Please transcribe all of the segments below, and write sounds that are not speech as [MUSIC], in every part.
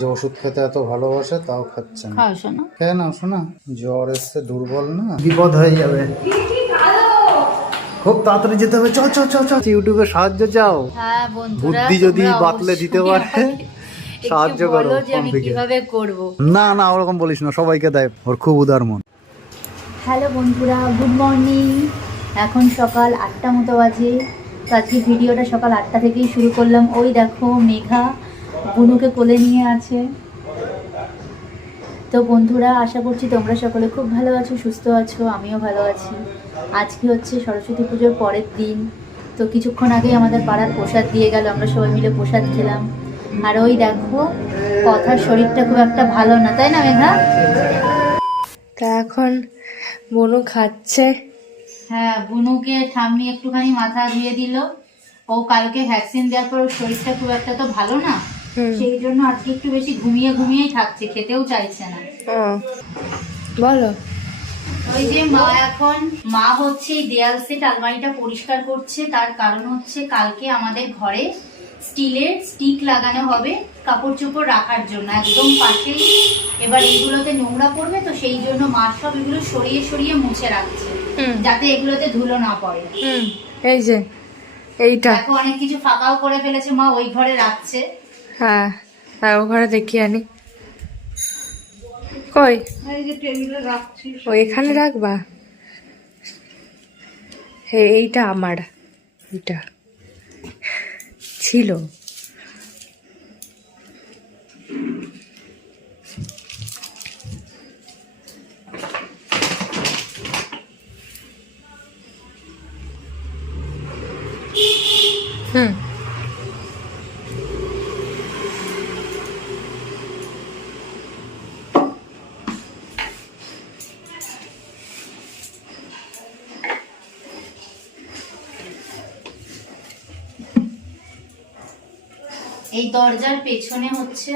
যে ওষুধ খেতে এত ভালোবাসে তাও খাচ্ছে না। খেয়ে নাও শোনা জ্বর এসছে দুর্বল না? বিপদ হয়ে যাবে। খুব তাড়াতাড়ি যেতে হবে। চ চ চ চ ইউটিউবে সাহায্য চাও। হ্যাঁ বুদ্ধি যদি বাতলে দিতে পারে, সাহায্য করো। কীভাবে করব। না না ওরকম বলিস না। সবাইকে দেয়। ওর খুব উদার মন। হ্যালো বন্ধুরা গুড মর্নিং। এখন সকাল আটটা মতো বাজে। তো আজকে ভিডিওটা সকাল আটটা থেকেই শুরু করলাম। ওই দেখো মেঘা। বুনুকে কোলে নিয়ে আছে। তো বন্ধুরা আশা করছি তোমরা সকলে খুব ভালো আছো সুস্থ আছো আমিও ভালো আছি। আজকে হচ্ছে সরস্বতী পুজোর পরের দিন। তো কিছুক্ষণ আগেই আমাদের পাড়ার প্রসাদ দিয়ে গেল আমরা সবাই মিলে প্রসাদ খেলাম। আর ওই দেখো কথার শরীরটা খুব একটা ভালো না তাই না মেঘা তা এখন বনু খাচ্ছে। হ্যাঁ বুনুকে ঠাম্মি একটুখানি মাথা ধুয়ে দিল। ও কালকে ভ্যাকসিন দেওয়ার পর ওর শরীরটা খুব একটা তো ভালো না। সেই জন্য আজকে একটু বেশি ঘুমিয়ে ঘুমিয়েই থাকছে খেতেও চাইছে না। বলো। ওই যে মা এখন মা হচ্ছে দেয়াল সেট আলমারিটা পরিষ্কার করছে তার কারণ হচ্ছে কালকে আমাদের ঘরে স্টিলের স্টিক লাগানো হবে কাপড় চোপড় রাখার জন্য একদম পাশেই। এবার এইগুলোতে নোংরা পড়বে তো সেই জন্য মা সব এগুলো সরিয়ে সরিয়ে মুছে রাখছে যাতে এগুলোতে ধুলো না পড়ে। হুম। এই যে এইটা। অনেক কিছু ফাঁকাও করে ফেলেছে মা ওই ঘরে রাখছে। হ্যাঁ হ্যাঁ ও ঘরে দেখি আনি। কই? ও এখানে রাখবা? হে, এইটা আমার, এইটা। ছিল হুম এই দরজার পেছনে হচ্ছে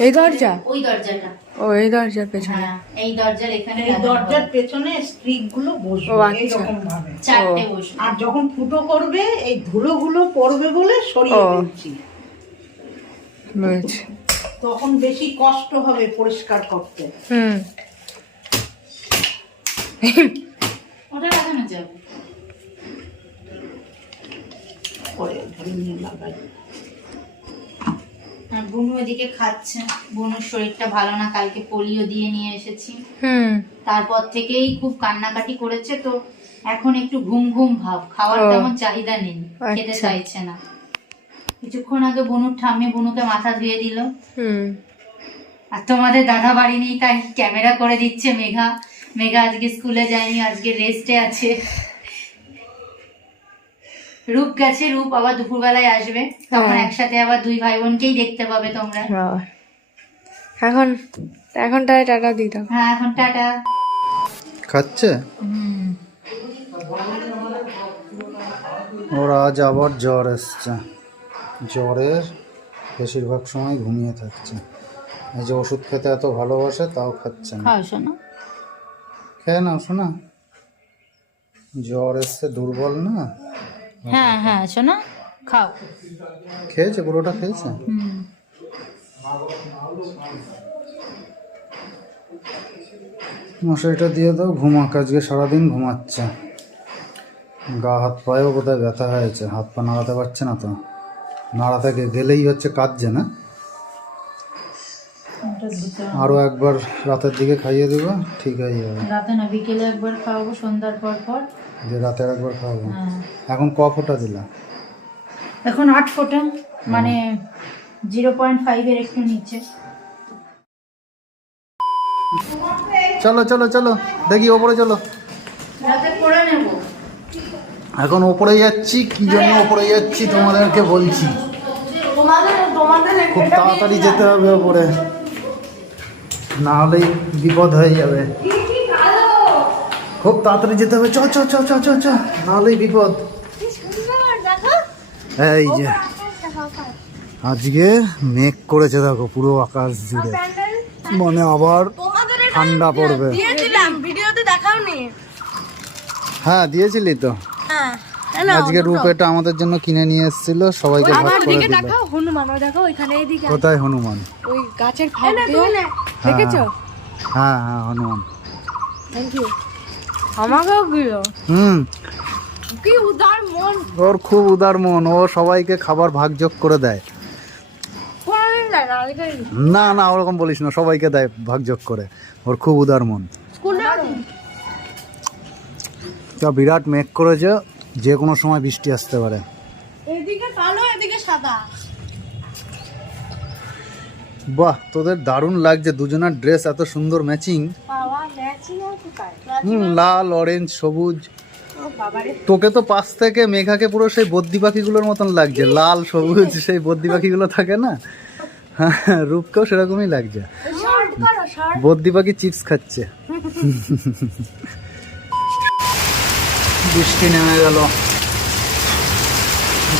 এই দরজা? ওই দরজাটা। ও এই দরজার পেছনে। হ্যাঁ এই দরজার এখানে এই দরজার পেছনে স্ট্রিকগুলো বসবে আচ্ছা। এইরকম ভাবে চারটে বসবে। আর যখন ফুটো করবে এই ধুলোগুলো পড়বে বলে সরিয়ে। ফেলছি বুঝেছি তখন বেশি কষ্ট হবে পরিষ্কার করতে। হুম। ওটা লাগানো যাবে। পরে ধরে নিয়ে লাগাই। আর বুনু এদিকে খাচ্ছে। বুনুর শরীরটা ভালো না কালকে পোলিও দিয়ে নিয়ে এসেছি। হুম। তারপর থেকেই খুব কান্নাকাটি করেছে তো এখন একটু ঘুম ঘুম ভাব। খাওয়ার তেমন চাহিদা নেই খেতে আচ্ছা। চাইছে না। কিছুক্ষণ আগে বনুর ঠাম্মি বুনুকে মাথা ধুয়ে দিল। হুম। আর তোমাদের দাদা বাড়ি নেই তাই ক্যামেরা করে দিচ্ছে মেঘা। মেঘা আজকে স্কুলে যায়নি আজকে রেস্টে আছে। রূপ গেছে রূপ আবার দুপুরবেলায় আসবে। তখন হ্যাঁ। একসাথে আবার দুই ভাই বোনকেই দেখতে পাবে তোমরা। বাবা। এখন এখন তাই টাটা দিই দাও হ্যাঁ এখন টাটা। খাচ্ছে? ওর আজ আবার জ্বর এসছে। জ্বরের বেশিরভাগ সময় ঘুমিয়ে থাকছে। এই যে ওষুধ খেতে এত ভালোবাসে তাও খাচ্ছে না। শোনো। খেয়ে নাও শোনা। জ্বর এসছে দুর্বল না? হ্যাঁ হ্যাঁ শোনো খাও। খেয়েছে পুরোটা খেয়েছে? হুম। মশারিটা দিয়ে দাও ঘুমাক আজকে সারাদিন ঘুমাচ্ছে। গা হাত পায়েও বোধহয় ব্যথা হয়েছে হাত পা নাড়াতে পারছে না তো। নাড়াতে গে- গেলেই হচ্ছে কাঁদছে না? আরও একবার রাতের দিকে খাইয়ে দেবো ঠিক হয়ে যাবে। রাতে না বিকেলে একবার খাওয়াবো সন্ধ্যার পর পর। যে রাতের একবার খাওয়াবো। হ্যাঁ। এখন ক ফোঁটা দিলা? এখন আট ফোঁটা মানে জিরো পয়েন্ট ফাইভের একটু নিচে। চলো চলো চলো দেখি ওপরে চলো। রাতে এখন ওপরে যাচ্ছি কি জন্য ওপরে যাচ্ছি তোমাদেরকে বলছি। খুব তাড়াতাড়ি যেতে হবে ওপরে। না হলেই বিপদ হয়ে যাবে। খুব তাড়াতাড়ি যেতে হবে। চ চ চ চ চ চ না হলেই বিপদ। এই যে। আজকে মেঘ করেছে দেখো পুরো আকাশ জুড়ে। মানে আবার ঠান্ডা পড়বে। ভিডিওতে দেখাওনি? হ্যাঁ দিয়েছিলি তো। হ্যাঁ। আজকে রূপ এটা আমাদের জন্য কিনে নিয়ে এসেছিল সবাইকে ভাগ করে দিল। হনুমান ও দেখো ওইখানে এইদিকে। কোথায় হনুমান? ওই গাছের ফাঁক। দিয়ে দেখেছ? হ্যাঁ হ্যাঁ হনুমান। থ্যাংক ইউ আমাকেও হুম। কি উদার মন। ওর খুব উদার মন ও সবাইকে খাবার ভাগযোগ করে দেয়। না না না ওরকম বলিস না সবাইকে দেয় ভাগযোগ করে। ওর খুব উদার মন। তা বিরাট মেঘ করেছে যে কোনো সময় বৃষ্টি আসতে পারে। এদিকে কালো এদিকে সাদা। বাহ তোদের দারুণ লাগছে দুজনের ড্রেস এত সুন্দর ম্যাচিং হুম লাল অরেঞ্জ সবুজ। তোকে তো পাশ থেকে মেঘাকে পুরো সেই বদ্যি পাখিগুলোর মতন লাগছে। লাল সবুজ সেই বদ্যি পাখিগুলো থাকে না? হ্যাঁ রূপকেও সেরকমই লাগছে। বদ্যি পাখি চিপস খাচ্ছে। বৃষ্টি নেমে গেল।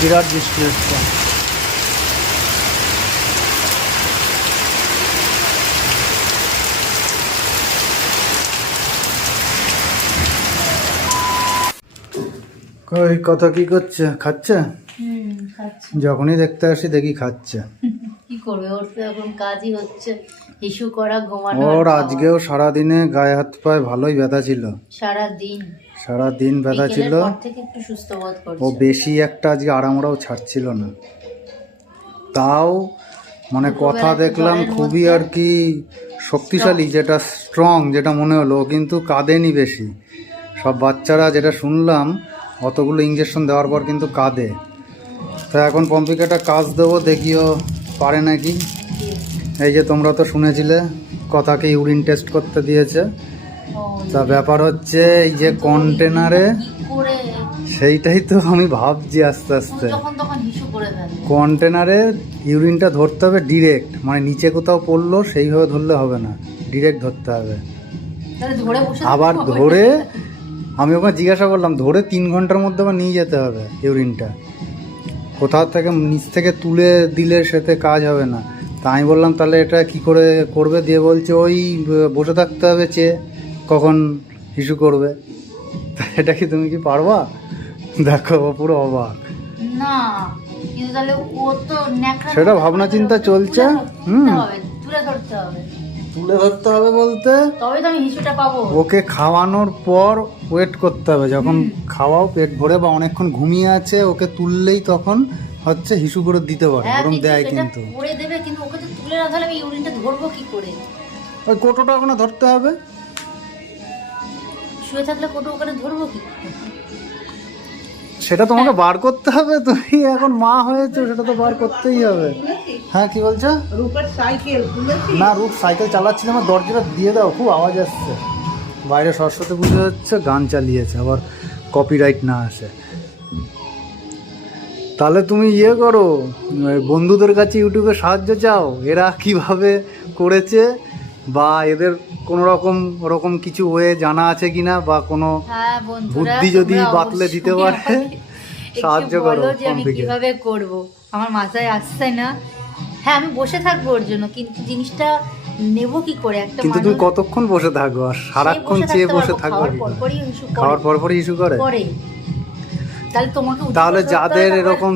বিরাট বৃষ্টি হচ্ছে। কই কথা কি করছে? খাচ্ছে? যখনই দেখতে আসি দেখি খাচ্ছে। কি করবে? ওর তো এখন কাজই হচ্ছে। ইস্যু করা ঘুমানো ওর। আজকেও সারাদিনে গায়ে হাত পায়ে ভালোই ব্যথা ছিল। সারা দিন সারা দিন ব্যথা ছিল ও বেশি একটা আজকে আরামরাও ছাড়ছিল না। তাও মানে কথা দেখলাম খুবই আর কি শক্তিশালী যেটা স্ট্রং যেটা মনে হলো। কিন্তু কাঁদেনি বেশি। সব বাচ্চারা যেটা শুনলাম অতগুলো ইঞ্জেকশন দেওয়ার পর কিন্তু কাঁদে। তা এখন পম্পিকে একটা কাজ দেবো দেখিও পারে নাকি? এই যে তোমরা তো শুনেছিলে কথাকে ইউরিন টেস্ট করতে দিয়েছে। তা ব্যাপার হচ্ছে এই যে কন্টেনারে সেইটাই তো আমি ভাবছি আস্তে আস্তে। কন্টেনারে ইউরিনটা ধরতে হবে ডিরেক্ট মানে নিচে কোথাও পড়ল সেইভাবে ধরলে হবে না। ডিরেক্ট ধরতে হবে। আবার ধরে আমি ওখানে জিজ্ঞাসা করলাম ধরে তিন ঘণ্টার মধ্যে আবার নিয়ে যেতে হবে ইউরিনটা। কোথাও থেকে নিচ থেকে তুলে দিলে সেতে কাজ হবে না। তা আমি বললাম তাহলে এটা কি করে করবে? দিয়ে বলছে ওই বসে থাকতে হবে চেয়ে কখন ইস্যু করবে। তা এটা কি তুমি কি পারবা? দেখো পুরো অবাক। না সেটা ভাবনা চিন্তা চলছে। হুম। হুম তুলে ধরতে হবে। তুলে ধরতে হবে বলতে? তবে তো আমি হিসুটা পাবো। ওকে খাওয়ানোর পর ওয়েট করতে হবে। যখন খাওয়াও পেট ভরে বা অনেকক্ষণ ঘুমিয়ে আছে ওকে তুললেই তখন হচ্ছে হিসু করে দিতে পারে হ্যাঁ ওরম কিন্তু দেয় কিন্তু। করে দেবে কিন্তু ওকে তো তুলে না ধরলে আমি ইউরিনটা ধরবো কি করে? ওই কোটোটা ওখানে ধরতে হবে। শুয়ে থাকলে কোটো ওখানে ধরবো কি? সেটা তোমাকে বার করতে হবে? তুমি এখন মা হয়েছো সেটা তো বার করতেই হবে। হ্যাঁ কি বলছো? সাইকেল না রূপ সাইকেল চালাচ্ছিল আমার দরজাটা দিয়ে দাও খুব আওয়াজ আসছে। বাইরে সরস্বতী পুজো হচ্ছে গান চালিয়েছে আবার কপিরাইট না আসে। তাহলে তুমি ইয়ে করো বন্ধুদের কাছে ইউটিউবে সাহায্য চাও এরা কীভাবে করেছে? বা এদের কোনো রকম ওরকম কিছু ওয়ে জানা আছে কিনা বা কোনো হ্যাঁ বুদ্ধি যদি বাতলে দিতে পারে, [LAUGHS] সাহায্য করো যে আমি কীভাবে করব? আমার মাথায় আসছে না। হ্যাঁ আমি বসে থাকব ওর জন্য কিন্তু জিনিসটা নেব কি করে? একটা কিন্তু তুমি কতক্ষণ বসে থাকো আর সারাক্ষণ চেয়ে বসে পারব, থাকো খাওয়ার পরপরই খাওয়ার পর পরই ইস্যু করে? তাহলে তোমাকে তাহলে যাদের এরকম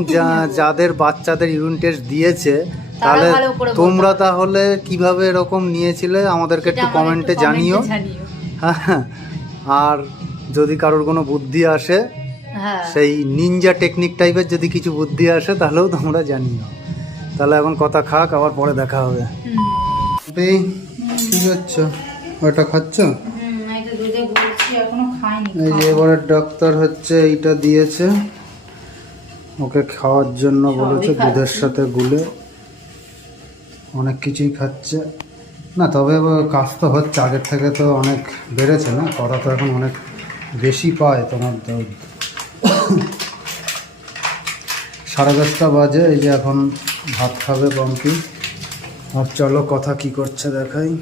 যাদের বাচ্চাদের ইউরিন টেস্ট দিয়েছে তাহলে তোমরা তাহলে কীভাবে এরকম নিয়েছিলে? আমাদেরকে একটু কমেন্টে জানিও। হ্যাঁ [LAUGHS] আর যদি কারোর কোনো বুদ্ধি আসে হ্যাঁ। সেই নিনজা টেকনিক টাইপের যদি কিছু বুদ্ধি আসে তাহলেও তোমরা জানিও। তাহলে এখন কথা খাক আবার পরে দেখা হবে। কি করছ? ওটা খাচ্ছ? এই যে এবারে ডাক্তার হচ্ছে এইটা দিয়েছে। ওকে খাওয়ার জন্য বলেছে দুধের সাথে গুলে। অনেক কিছুই খাচ্ছে। না, তবে কাজ তো হচ্ছে, আগের থেকে তো অনেক বেড়েছে না? করা তো এখন অনেক বেশি পায় তোমার সাড়ে দশটা বাজে, এই যে এখন ভাত খাবে পম্পি। আর চলো কথা কি করছে দেখাই।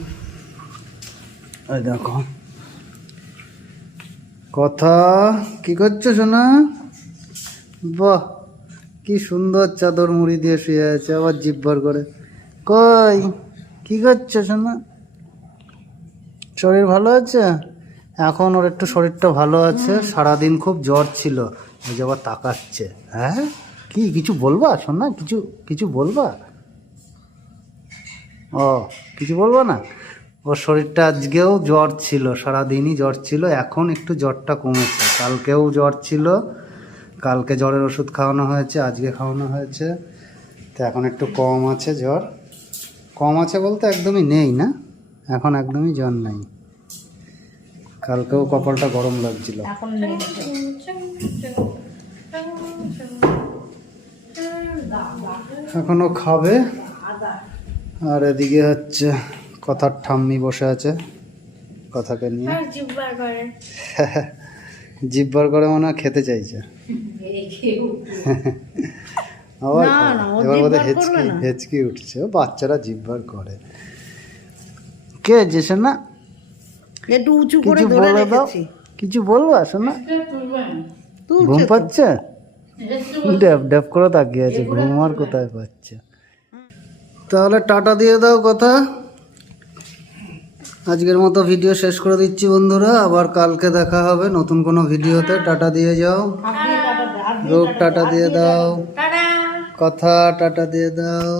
এই দেখো। কথা কি করছ সোনা? বাহ, কি সুন্দর চাদর মুড়ি দিয়ে শুয়ে আছে, আবার জিব্বার করে। কই? কি করছ সোনা? শরীর ভালো আছে? এখন ওর একটু শরীরটা ভালো আছে। সারাদিন খুব জ্বর ছিল। ওই যে আবার তাকাচ্ছে। হ্যাঁ? কি কিছু বলবা শোনা কিছু কিছু বলবা? ও কিছু বলব না? ওর শরীরটা আজকেও জ্বর ছিল সারাদিনই জ্বর ছিল। এখন একটু জ্বরটা কমেছে। কালকেও জ্বর ছিল। কালকে জ্বরের ওষুধ খাওয়ানো হয়েছে আজকে খাওয়ানো হয়েছে। তো এখন একটু কম আছে জ্বর। কম আছে বলতে একদমই নেই না? এখন একদমই জল নাই। কালকেও কপালটা গরম লাগছিল। এখন খাবে। আর এদিকে হচ্ছে কথার ঠাম্মি বসে আছে কথাকে নিয়ে। জিব্বার করে জিব্বার করে মনে খেতে চাইছে। [LAUGHS] [LAUGHS] এবার বোধহয় হেঁচকি হেঁচকি উঠছে। ও বাচ্চারা জিব্বার করে। কে যেছে না একটু উঁচু করে কিছু ধরে বলে দাও। রেখেছি। কিছু বলব শোনা তুলছে ঘুম পাচ্ছে? ড্যাপ ড্যাপ করে তাকিয়ে আছে। ঘুম আর কোথায় পাচ্ছে? তাহলে টাটা দিয়ে দাও কথা। আজকের মতো ভিডিও শেষ করে দিচ্ছি বন্ধুরা। আবার কালকে দেখা হবে নতুন কোনো ভিডিওতে। টাটা দিয়ে যাও। রূপ টাটা। দিয়ে দাও। কথা টাটা দিয়ে দাও।